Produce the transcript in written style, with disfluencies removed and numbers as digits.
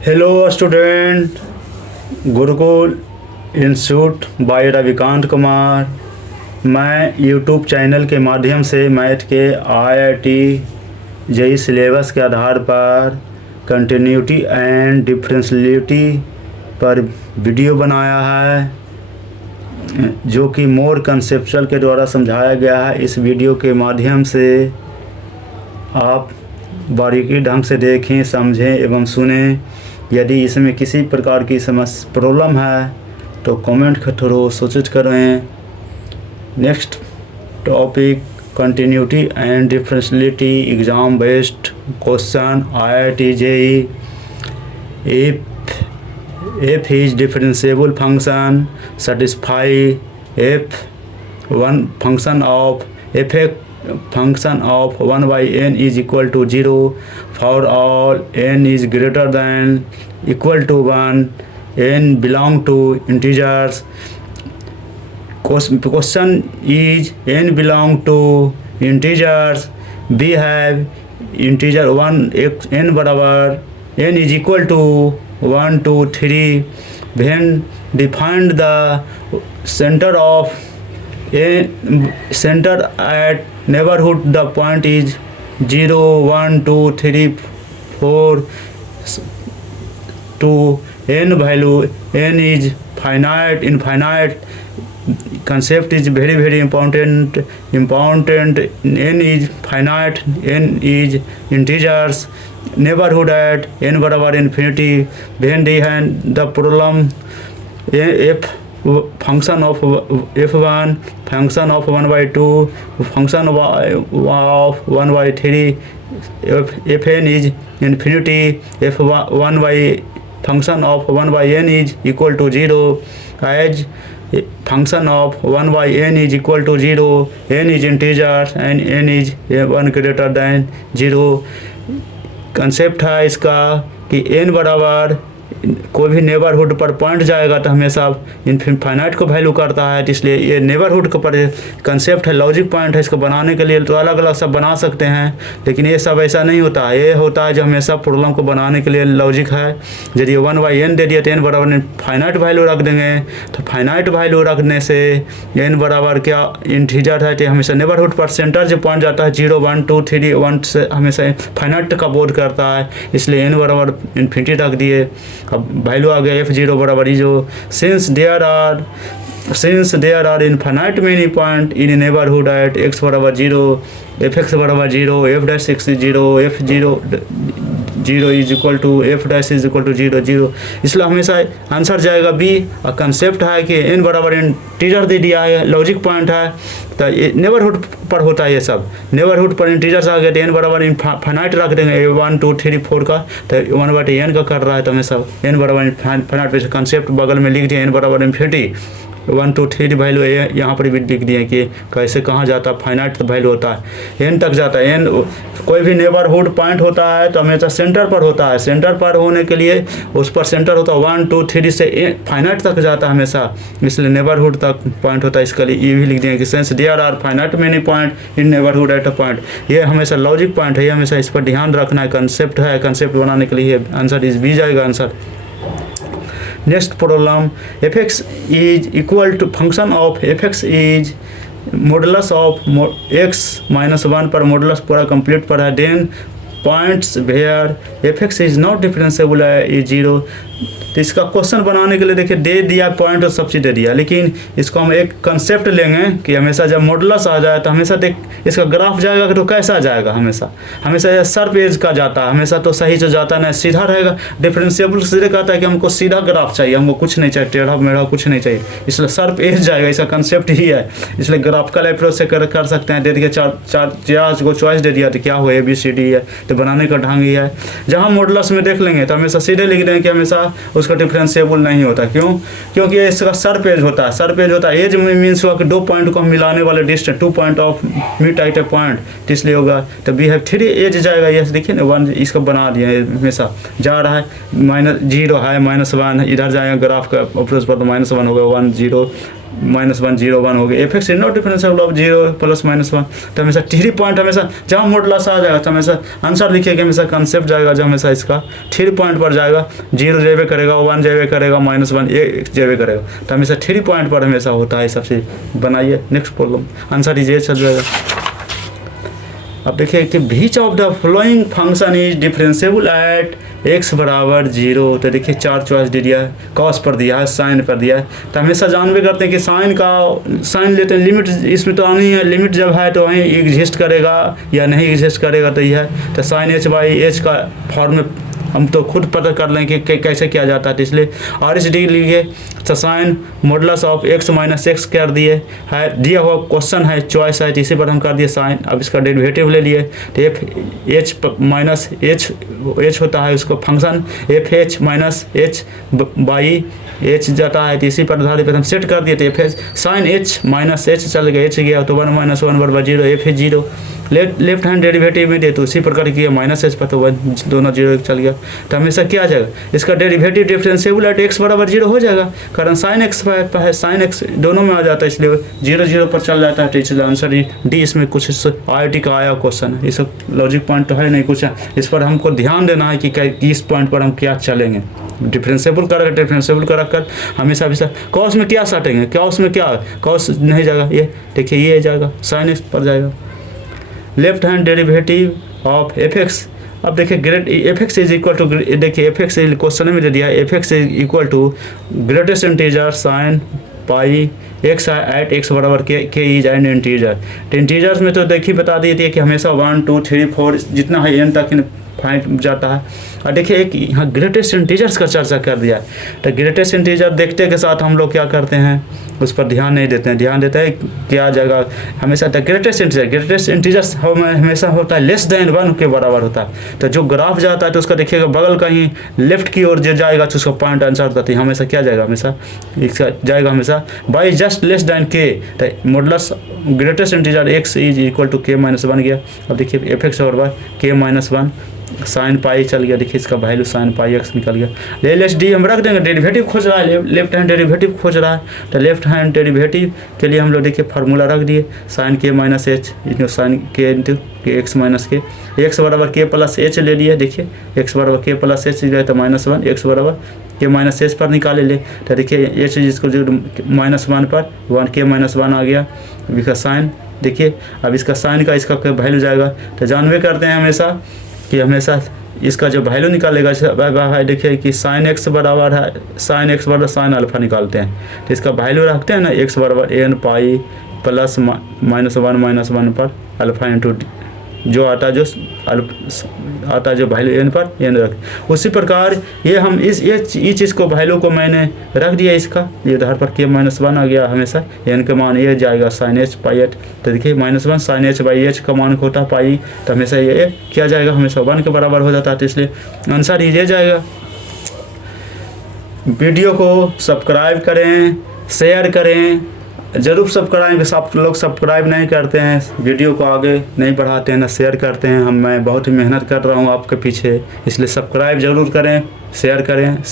Hello student, Gurukul institute by Ravikant Kumar. मैं YouTube channel के माध्यम से मैथ के आईआईटी जेईई सिलेबस के आधार पर कंटिन्यूटी एंड डिफरेंशियलिटी पर वीडियो बनाया है, जो कि मोर कंसेप्चुअल के द्वारा समझाया गया है। इस वीडियो के माध्यम से आप बारीकी ढंग से देखें, समझें एवं सुनें। यदि इसमें किसी प्रकार की समस्या प्रॉब्लम है तो कमेंट के थ्रू सूचित करें। Next topic continuity and differentiability exam based question IIT JEE. if is differentiable function satisfy f1 function of f function of 1 by n is equal to 0 for all n is greater than equal to 1, n belong to integers. Question is n belong to integers. We have integer 1 n बराबर n is equal to 1 2 3 when defined the center of a center at neighborhood. The point is 0 1 2 3 4 to n value. N is finite, infinite. Concept is very important. N is finite, n is integers. Neighborhood at n बराबर infinity. When they had the problem f function of f1 function of 1 by 2 function of 1 by 3 fn is infinity. f1 by function of 1 by n is equal to 0 as function of 1 by n is equal to 0, n is integers and n is 1 greater than 0. Concept है इसका कि n बराबर कोई भी neighbourhood पर point जाएगा तो हमेशा इनफाइनाइट को वैल्यू करता है, तो इसलिए ये नेबरहुड के पर कंसेप्ट है, लॉजिक पॉइंट है। इसको बनाने के लिए तो अलग अलग सब बना सकते हैं, लेकिन ये सब ऐसा नहीं होता है। ये होता है जो हमेशा प्रॉब्लम को बनाने के लिए लॉजिक है। यदि 1 बाई n दे दिया तो n बराबर फाइनाइट वैल्यू रख देंगे, तो फाइनाइट वैल्यू रखने से n बराबर क्या इंटीजर है, तो हमेशा नेबरहुड पर सेंटर जो पॉइंट जाता है 0 1 2 3 1 से हमेशा फाइनाइट का बोध करता है, इसलिए n बराबर इन्फिनिटी रख दिए। अब वैल्यू आ गया f0 बराबर जो since there are infinite many point in a neighborhood at x बराबर 0, fx बराबर 0, f dash x is 0, f0 is equal to f dash is equal to 0 0, इसलिए हमेशा आंसर जाएगा बी। और कंसेप्ट है कि n बराबर इंटीजर दे दिया है, लॉजिक पॉइंट है, तो नेबरहुड पर होता है। ये सब नेबरहुड पर इंटीजर्स आ गए तो n बराबर इनफाइनाइट रख देंगे 1 2 3 4 का, तो 1 बटे n का कर रहा है, तो हमेशा n बराबर इनफाइनाइट पे कंसेप्ट बगल में लिख दिया n बराबर इन्फिनिटी। 1 2 3 वैल्यू यहाँ पर भी लिख दिए कि कैसे कहाँ जाता है, फाइनाइट वैल्यू होता है n तक जाता है। n कोई भी नेबरहुड पॉइंट होता है तो हमेशा सेंटर पर होता है, सेंटर पर होने के लिए उस पर सेंटर होता है 1 2 3 से फाइनाइट तक जाता है हमेशा, इसलिए नेबरहुड तक पॉइंट होता है। इसके लिए ये भी लिख दिए कि since there are finite many point in neighbourhood at a point. ये हमेशा लॉजिक पॉइंट है, ये हमेशा इस पर ध्यान रखना है। कंसेप्ट है, कंसेप्ट बनाने के लिए आंसर इस भी जाएगा answer. Next problem, fx is equal to function of fx is modulus of x minus 1 पर मॉडुलस पूरा कंप्लीट पर है। Then points where fx is not differentiable है 0। तो इसका क्वेश्चन बनाने के लिए देखिए दे दिया पॉइंट और सब चीज़ दे दिया, लेकिन इसको हम एक कंसेप्ट लेंगे कि हमेशा जब मॉडुलस आ जाए तो हमेशा देख इसका ग्राफ जाएगा तो कैसा जाएगा, हमेशा यह सर्फ एज का जाता है, हमेशा तो सही जो जाता है ना सीधा रहेगा। डिफरेंशिएबल सीधे कहता है कि हमको सीधा ग्राफ चाहिए, हमको कुछ नहीं चाहिए, टेढ़ा मेढ़ा कुछ नहीं चाहिए, इसलिए सर्फ एज जाएगा। इसका कंसेप्ट ही है, इसलिए ग्राफिकल अप्रोच से कर सकते हैं। दे दिया चार को चॉइस दे दिया तो क्या हो ABCD है, तो बनाने का ढंग ही है। जहाँ मॉडुलस में देख लेंगे तो हमेशा सीधे लिख देंगे कि हमेशा उसका डिफरेंशिएबल नहीं होता। क्यों? क्योंकि इसका सर्फ एज होता है, सर्फ एज होता है। एज में मीन्स हुआ कि दो पॉइंट को हम मिलाने वाले distance, 2 point of meet at a point, इसलिए होगा। तो वी हैव 3 एज जाएगा, ये देखिए ना 1 इसका बना दिया है, हमेशा जा रहा है -0 है -1, इधर जाएगा ग्राफ का अप्रोच पर तो -1 होगा 1 0 -1 0 1 हो गया। F x is not differentiable of 0 + -1। तो हमेशा थ्री पॉइंट हमेशा जहाँ मॉडुलस आ जाएगा तो हमेशा आंसर लिखिएगा, हमेशा कंसेप्ट जाएगा जो हमेशा इसका थ्री पॉइंट पर जाएगा। 0 जेबे करेगा, 1 जेबे करेगा, -1 1 जेबे करेगा। तो हमेशा थ्री पॉइंट पर हमेशा होता है। सबसे बनाइए नेक्स्ट प्रॉब्लम, आंसर इज ये चल जाएगा। अब देखिए कि which of the following function is differentiable eight x बराबर 0। तो देखिए 4 चॉइस दे दिया है, कॉस पर दिया है, साइन पर दिया है। तो हमेशा जानवे करते हैं कि साइन लेते हैं, लिमिट इसमें तो आनी है, लिमिट जब है तो वहीं एग्जिस्ट करेगा या नहीं एग्जिस्ट करेगा तो यह है। तो साइन h/h का फॉर्म में हम तो खुद पता कर लें कि कैसे किया जाता है। तो इसलिए RHD लिए तो sine modulus of x - x कर दिए है, दिया हुआ क्वेश्चन है, चॉइस है, तो इसी पर हम कर दिए साइन। अब इसका डेरिवेटिव ले लिए तो h होता है उसको फंक्शन f(h - h/h) जाता है। तो इसी पर आधारित पर हम सेट कर दिए। तो f साइन h - h चल गया, h गया तो 1 - 1 = 0, f है 0। लेफ्ट हैंड डेरिवेटिव में दे तो उसी प्रकार किया, -h पर तो 1 दोनों 0 चल गया। तो हमेशा क्या आ जाएगा, इसका डेरिवेटिव डिफरेंशिएबल एट x बराबर 0 हो जाएगा, कारण साइन x पर है, साइन x दोनों में आ जाता है, इसलिए 0 0 पर चल जाता है। तो इसलिए आंसर डी। इसमें कुछ IIT का आया क्वेश्चन है, ये सब लॉजिक पॉइंट तो है नहीं कुछ है, इस पर हमको ध्यान देना है कि इस पॉइंट पर हम क्या चलेंगे। डिफरेंशिएबल कर हमेशा कॉस में क्या साटेंगे, कॉस में क्या, कॉस नहीं जाएगा, ये देखिए ये जाएगा, साइन x पर जाएगा। Left hand derivative of f x. अब देखिए f x is equal to, देखिए एफ एक्स क्वेश्चन में दे दिया, f x is equal to greatest integer sine pi x at x बराबर के इज एंड इंटीजर। तो इंटीजर्स में तो देखिए बता दी थी कि हमेशा 1 2 3 4 जितना है n तक फाइंड जाता है। और देखिए एक यहाँ ग्रेटेस्ट इंटीजर्स का चर्चा कर दिया। तो ग्रेटेस्ट इंटीजर देखते के साथ हम लोग क्या करते हैं, उस पर ध्यान नहीं देते हैं, ध्यान देते हैं क्या जगह हमेशा द ग्रेटेस्ट इंटीजर्स हमेशा होता है लेस देन 1 के बराबर होता है। तो जो ग्राफ जाता है तो उसका देखिएगा बगल कहीं लेफ्ट की ओर जो जाएगा तो उसका पॉइंट आंसर होता है, हमेशा क्या जाएगा, हमेशा इसका जाएगा हमेशा बाई जस्ट लेस देन के। तो modulus greatest integer x is equal to k - 1 गया। अब देखिए एफ एक्स बराबर k - 1 साइन पाई चल गया, देखिए इसका वैल्यू साइन पाई x निकल गया। LHD हम रख देंगे, डेरिवेटिव खोज रहा है, लेफ्ट हैंड डेरिवेटिव खोज रहा है। तो लेफ्ट हैंड डेरिवेटिव के लिए हम लोग देखिए फार्मूला रख दिए, sine k - h sine k into के x - के, x बराबर k + h ले लिए। देखिए x बराबर k + h गया तो -1, x बराबर k - h पर निकाले ले। तो देखिए h जिसको जो -1 पर 1 k - 1 आ गया। इसका साइन देखिए, अब इसका साइन का इसका वैल्यू जाएगा। तो जानवे करते हैं हमेशा कि हमेशा इसका जो वैल्यू निकालेगा है, देखिए कि साइन x बराबर है, साइन x बराबर साइन अल्फा निकालते हैं। तो इसका वैल्यू रखते हैं ना, x बराबर n पाई प्लस -1 पर अल्फा इंटू जो आता है जो वैल्यू n पर n रख। उसी प्रकार ये हम ये चीज़ को वैल्यू को मैंने रख दिया, इसका ये आधार पर k - 1 आ गया, हमेशा n का मान ये जाएगा साइन h पाई h। तो देखिए -1 साइन h/h का मान होता पाई, तो हमेशा ये क्या जाएगा, हमेशा 1 के बराबर हो जाता है। तो इसलिए आंसर ये जाएगा। वीडियो को सब्सक्राइब करें, शेयर करें, ज़रूर सब्सक्राइब। सब लोग सब्सक्राइब नहीं करते हैं, वीडियो को आगे नहीं बढ़ाते हैं, ना शेयर करते हैं। मैं बहुत ही मेहनत कर रहा हूँ आपके पीछे, इसलिए सब्सक्राइब ज़रूर करें, शेयर करें।